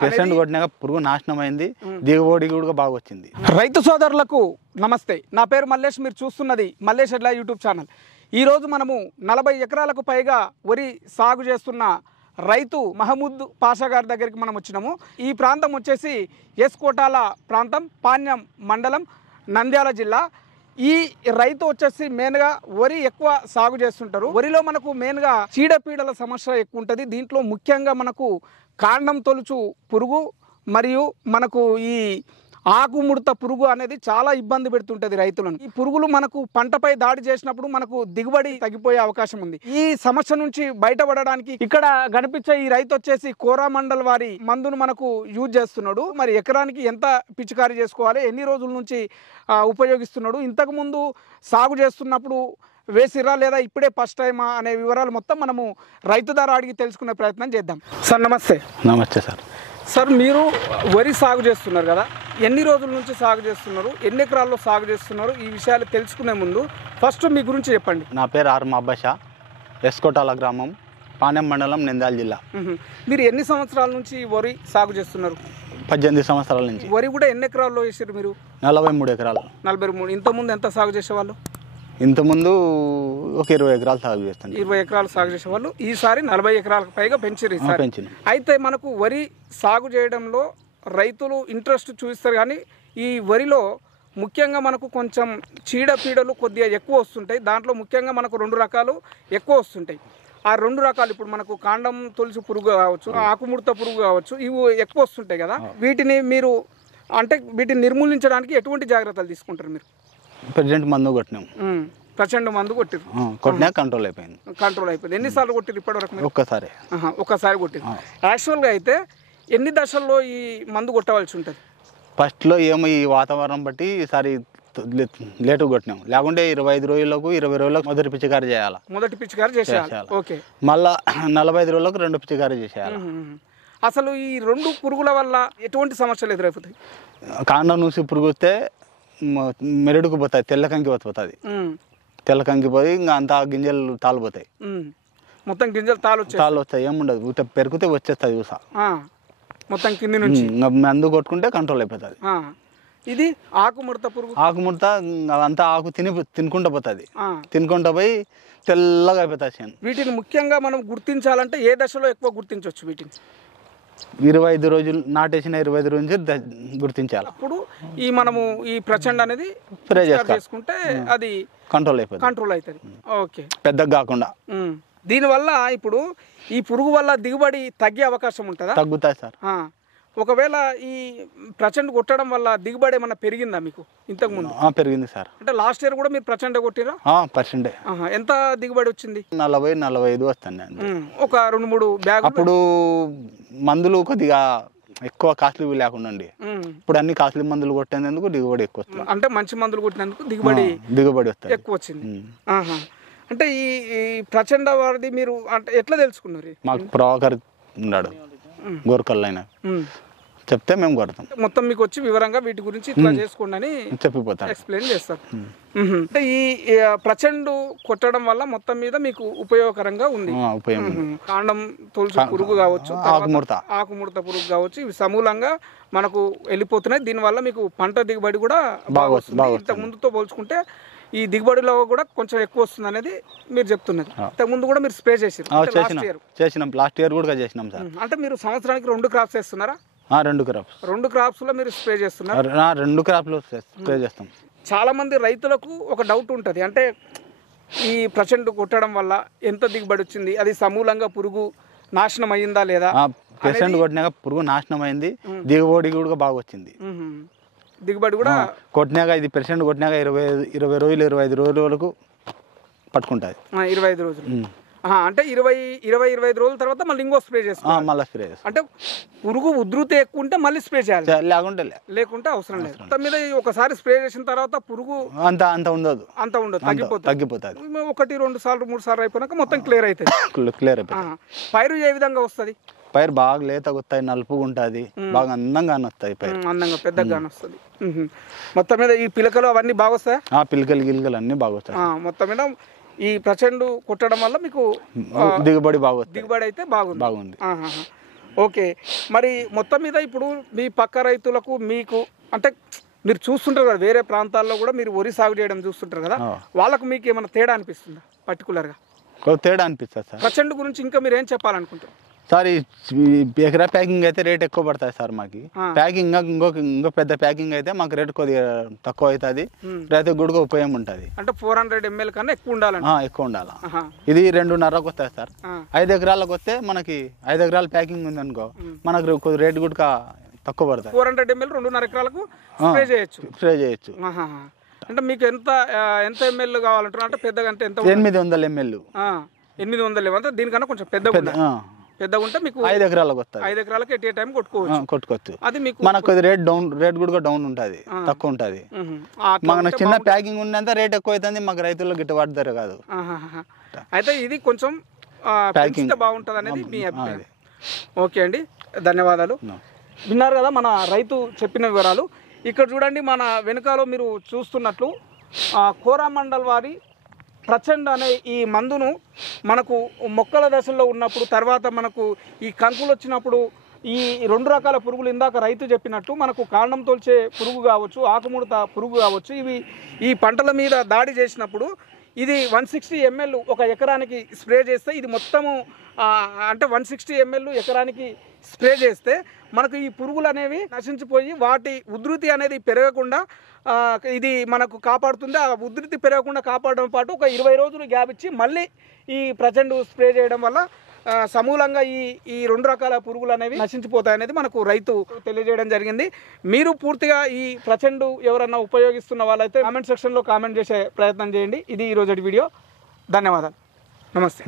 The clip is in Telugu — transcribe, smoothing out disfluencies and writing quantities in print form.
పేషెంట్ కొట్టినాక పురుగు నాశనం అయింది, దిగుబడి కూడా బాగా వచ్చింది. రైతు సోదరులకు నమస్తే. నా పేరు మల్లేష్. మీరు చూస్తున్నది మల్లేష్ ఎడ్ల యూట్యూబ్ ఛానల్. ఈరోజు మనము 40 ఎకరాలకు పైగా వరి సాగు చేస్తున్న రైతు మహమూద్ పాషా గారి దగ్గరికి మనం వచ్చినాము. ఈ ప్రాంతం వచ్చేసి ఎస్కోటాల ప్రాంతం, పాణ్యం మండలం, నంద్యాల జిల్లా. ఈ రైతు వచ్చేసి మెయిన్గా వరి ఎక్కువ సాగు చేస్తుంటారు. వరిలో మనకు మెయిన్గా చీడపీడల సమస్య ఎక్కువ ఉంటుంది. దీంట్లో ముఖ్యంగా మనకు కాండం తొలుచు పురుగు మరియు మనకు ఈ ఆకుముడత పురుగు అనేది చాలా ఇబ్బంది పెడుతుంటది రైతులను. ఈ పురుగులు మనకు పంటపై దాడి చేసినప్పుడు మనకు దిగుబడి తగ్గిపోయే అవకాశం ఉంది. ఈ సమస్య నుంచి బయటపడడానికి ఇక్కడ కనిపించే ఈ రైతు వచ్చేసి కోరామండల్ వారి మందును మనకు యూజ్ చేస్తున్నాడు. మరి ఎకరానికి ఎంత పిచికారీ చేసుకోవాలి, ఎన్ని రోజుల నుంచి ఉపయోగిస్తున్నాడు, ఇంతకు ముందు సాగు చేస్తున్నప్పుడు వేసిరా లేదా ఇప్పుడే ఫస్ట్ టైమా అనే వివరాలు మొత్తం మనము రైతు ద్వారా అడిగి తెలుసుకునే ప్రయత్నం చేద్దాం. సార్ నమస్తే. నమస్తే సార్. సార్ మీరు వరి సాగు చేస్తున్నారు కదా, ఎన్ని రోజుల నుంచి సాగు చేస్తున్నారు, ఎన్ని ఎకరాల్లో సాగు చేస్తున్నారు, ఈ విషయాలు తెలుసుకునే ముందు ఫస్ట్ మీ గురించి చెప్పండి. నా పేరు ఆర్ మబ్బాషా, ఎస్కోటాల గ్రామం, పాణ్యం మండలం, నంద్యాల జిల్లా. మీరు ఎన్ని సంవత్సరాల నుంచి వరి సాగు చేస్తున్నారు? 18 సంవత్సరాల నుంచి. వరి కూడా ఎన్ని ఎకరాల్లో వేసారు మీరు? 43 ఎకరాలు. 43. ఇంతకుముందు ఎంత సాగు చేసేవాళ్ళు? ఇంతకుముందు ఒక 20 ఎకరాలు సాగు చేస్తాను. 20 ఎకరాలు సాగు చేసేవాళ్ళు. ఈసారి 40 ఎకరాలకు పైగా పెంచారు. అయితే మనకు వరి సాగు చేయడంలో రైతులు ఇంట్రెస్ట్ చూపిస్తారు, కానీ ఈ వరిలో ముఖ్యంగా మనకు కొంచెం చీడపీడలు కొద్దిగా ఎక్కువ వస్తుంటాయి. దాంట్లో ముఖ్యంగా మనకు 2 రకాలు ఎక్కువ వస్తుంటాయి. ఆ 2 రకాలు ఇప్పుడు మనకు కాండం తొలుచు పురుగు కావచ్చు, ఆకుముడత పురుగు కావచ్చు, ఇవి ఎక్కువ వస్తుంటాయి కదా. వీటిని నిర్మూలించడానికి ఎటువంటి జాగ్రత్తలు తీసుకుంటారు మీరు? ప్రెసిడెంట్ మందు కొట్టినాం. ప్రచండ మందు కొట్టినా కంట్రోల్ అయిపోయింది. ఎన్నిసార్లు కొట్టిరు ఇప్పటి వరకు? ఒక్కసారి కొట్టిరు. యాక్చువల్గా అయితే ఎన్ని దశల్లో ఈ మందు కొట్టవలసి ఉంటుంది? ఫస్ట్లో ఏమో ఈ వాతావరణం బట్టి ఈసారి లేటు కొట్టినాం. లేకుంటే 25 రోజులకు 20 రోజులకు మొదటి పిచికారీ చేయాలి. ఓకే. మళ్ళా 45 రోజులకు 2 పిచికారీ చేసేయాలి. అసలు ఈ 2 పురుగుల వల్ల ఎటువంటి సమస్యలు ఎదురవుతాయి? కాండం నుంచి పురుగు వస్తే మెరుడుకు పోతాయి, తెల్లకంకి పోతుంది. తెల్లకంకి పోయి ఇంకా అంతా గింజలు తాలిపోతాయి. మొత్తం గింజలు తాళ్ళు వస్తాయి. ఏముండదు, పెరిగితే వచ్చేస్తుంది ఊస మొత్తం కింది నుంచి. మందు కొట్టుకుంటే కంట్రోల్ అయిపోతుంది. ఇది ఆకుముడత పురుగు. ఆకుముడత అదంతా ఆకు తినుకుంటూ పోతుంది. తినుకుంటూ పోయి తెల్లగా అయిపోతుంది. వీటిని ముఖ్యంగా మనం గుర్తించాలంటే ఏ దశలో ఎక్కువ గుర్తించవచ్చు వీటిని? 25 రోజులు నాటేసిన 25 రోజులు గుర్తించాలి. అప్పుడు మనము ఈ ప్రచండ అనేది స్ప్రే చేసుకుంటే అది కంట్రోల్ అవుతుంది. ఓకే. పెద్దగా కాకుండా. దీనివల్ల ఇప్పుడు ఈ పురుగు వల్ల దిగుబడి తగ్గే అవకాశం ఉంటుందా? తగ్గుతాయి సార్. ఒకవేళ ఈ ప్రచండ కొట్టడం వల్ల దిగుబడి ఏమన్నా పెరిగిందా మీకు ఇంతకు ముందు? పెరిగింది సార్. అంటే లాస్ట్ ఇయర్ కూడా మీరు ప్రచండ కొట్టిరా? పర్సెంట్. ఎంత దిగుబడి వచ్చింది? 40-45 వస్తుంది. ఒక 2-3 బ్యాగ్. అప్పుడు మందులు కొద్దిగా ఎక్కువ కాస్ట్లీ లేకుండా, ఇప్పుడు అన్ని కాస్ట్లీ మందులు కొట్టేందుకు దిగుబడి ఎక్కువ వస్తుంది. అంటే మంచి మందులు కొట్టినందుకు దిగుబడి వస్తుంది, ఎక్కువ వచ్చింది. అంటే ఈ ప్రచండ వారిది మీరు అంటే ఎట్లా తెలుసుకున్నారు? మాకు ప్రభాకర్ ఉన్నాడు, గోర్కల్ అయినా చెప్తే మేము కొడతాం. మొత్తం మీకు వచ్చి వివరంగా వీటి గురించి ఇట్లా చేసుకోండి అని చెప్పిపోతాను, ఎక్స్ప్లెయిన్ చేస్తారు. అంటే ఈ ప్రచండు కొట్టడం వల్ల మొత్తం మీద మీకు ఉపయోగకరంగా ఉంది. కాండం తొలుచు పురుగు కావచ్చు, ఆకుముడత పురుగు కావచ్చు, ఇవి సమూలంగా మనకు వెళ్ళిపోతున్నాయి. దీనివల్ల మీకు పంట దిగుబడి కూడా బాగా వస్తుంది. ఇంతకు ముందుతో పోల్చుకుంటే ఈ దిగుబడిలో కూడా కొంచెం ఎక్కువ వస్తుంది అనేది మీరు చెప్తున్నారు. ఇంతకు ముందు కూడా మీరు స్ప్రే చేసినాం. లాస్ట్ ఇయర్ కూడా చేసినాం సార్. అంటే మీరు సంవత్సరానికి 2 క్రాప్స్ వేస్తున్నారా? 2 క్రాప్స్ లో మీరు స్ప్రే చేస్తున్నారు? 2 క్రాప్లు స్ప్రే చేస్తాం. చాలా మంది రైతులకు ఒక డౌట్ ఉంటుంది, అంటే ఈ ప్రచండు కొట్టడం వల్ల ఎంత దిగుబడి వచ్చింది, అది సమూలంగా పురుగు నాశనం అయ్యిందా లేదా? పేషెంట్ కొట్టినాక పురుగు నాశనం అయింది, దిగుబడి కూడా బాగా వచ్చింది. దిగుబడి కూడా కొట్టినాక ఇది పేషెంట్ కొట్టినాక 20 రోజులు 25 రోజుల వరకు పట్టుకుంటుంది. 25 రోజులు అంటే 20-25 రోజుల తర్వాత మళ్ళీ ఇంకో స్ప్రే చేస్తాం. మళ్ళీ స్ప్రే అంటే పురుగు ఉధృతి ఎక్కువ ఉంటే మళ్ళీ స్ప్రే చేయాలి, లేకుంటే అవసరం లేదు. మొత్తం మీద ఒకసారి స్ప్రే చేసిన తర్వాత పురుగు అంత ఉండదు, తగ్గిపోతుంది. 1-2 సార్లు 3 సార్లు అయిపోయినాక మొత్తం క్లియర్ అవుతుంది. పైరు ఏ విధంగా వస్తుంది? పైరు బాగా లేతగా వస్తాయి, నలుపుగా ఉంటుంది, బాగా అందంగా వస్తాయి. పైరు అందంగా పెద్దగా వస్తుంది. మొత్తం మీద ఈ పిలకలు అవన్నీ బాగా వస్తాయి. పిలకలు గిలకలు అన్ని బాగా వస్తాయి. మొత్తం మీద ఈ ప్రచండు కొట్టడం వల్ల మీకు దిగుబడి దిగుబడి అయితే బాగుంది. ఓకే, మరి మొత్తం మీద ఇప్పుడు మీ పక్క రైతులకు మీకు అంటే మీరు చూస్తుంటారు కదా, వేరే ప్రాంతాల్లో కూడా మీరు వరి సాగు చేయడం చూస్తుంటారు కదా, వాళ్ళకు మీకు ఏమైనా తేడా అనిపిస్తుందా పర్టికులర్గా? తేడా అనిపిస్తుంది సార్. ప్రచండ్ గురించి ఇంకా మీరు ఏం చెప్పాలనుకుంటారు సార్? ఈ ఎకరా ప్యాకింగ్ అయితే రేట్ ఎక్కువ పడుతుంది సార్ మాకు. ప్యాకింగ్ ఇంకో పెద్ద ప్యాకింగ్ అయితే మాకు రేట్ కొద్దిగా తక్కువ అవుతుంది, రైతు కూడా ఉపయోగం ఉంటుంది. అంటే 400 ml కన్నా ఎక్కువ ఉండాలి. ఎక్కువ ఉండాలి. ఇది 2.5కు వస్తుంది సార్. 5 ఎకరాలకు వస్తే మనకి 5 ఎకరాల ప్యాకింగ్ ఉంది అనుకో, మనకు రేట్ కూడా తక్కువ పడుతుంది. 400 ml 2.5 ఎకరాలకు స్ప్రే చేయొచ్చు. అంటే మీకు ఎంత ml కావాలంటారు? అంటే పెద్దగా అంటే ఎంత? 800 ml. 800 అంటే దీనికన్నా కొంచెం పెద్దగా ఉంటే మీకు 5 ఎకరాలకు వస్తుంది. 5 ఎకరాలకు ఎట్ ఏ టైం కొట్టుకోవచ్చు. అది మీకు మనకు రేట్ కూడా డౌన్ ఉంటుంది, తక్కువ ఉంటుంది. మనకు చిన్న ప్యాకింగ్ ఉన్నంత రేట్ ఎక్కువ అవుతుంది, మాకు రైతుల్లో గిట్టుబాటు ధర కాదు. అయితే ఇది కొంచెం ప్యాకింగ్ బాగుంటుంది అనేది మీ అభిప్రాయం. ఓకే అండి, ధన్యవాదాలు. విన్నారు కదా మన రైతు చెప్పిన వివరాలు. ఇక్కడ చూడండి, మన వెనుకలో మీరు చూస్తున్నట్లు కోరామండల్ వారి ప్రచండ్ అనే ఈ మందును మనకు మొక్కల దశలో ఉన్నప్పుడు, తర్వాత మనకు ఈ కంకులు వచ్చినప్పుడు, ఈ 2 రకాల పురుగులు ఇందాక రైతు చెప్పినట్టు మనకు కాండం తోల్చే పురుగు కావచ్చు, ఆకుముడత పురుగు కావచ్చు, ఇవి ఈ పంటల మీద దాడి చేసినప్పుడు ఇది 160 ml ఒక ఎకరానికి స్ప్రే చేస్తే, ఇది మొత్తము అంటే 160 ml ఎకరానికి స్ప్రే చేస్తే మనకు ఈ పురుగులు అనేవి నశించిపోయి వాటి ఉధృతి అనేది పెరగకుండా ఇది మనకు కాపాడుతుంది. ఆ ఉధృతి పెరగకుండా కాపాడడం పాటు ఒక 20 రోజులు గ్యాప్ ఇచ్చి మళ్ళీ ఈ ప్రచండ్ స్ప్రే చేయడం వల్ల సమూలంగా ఈ 2 రకాల పురుగులు అనేవి నశించిపోతాయి అనేది మనకు రైతు తెలియజేయడం జరిగింది. మీరు పూర్తిగా ఈ ప్రచండ్ ఎవరన్నా ఉపయోగిస్తున్న వాళ్ళైతే కామెంట్ సెక్షన్లో కామెంట్ చేసే ప్రయత్నం చేయండి. ఇది ఈరోజు వీడియో. ధన్యవాదాలు. నమస్తే.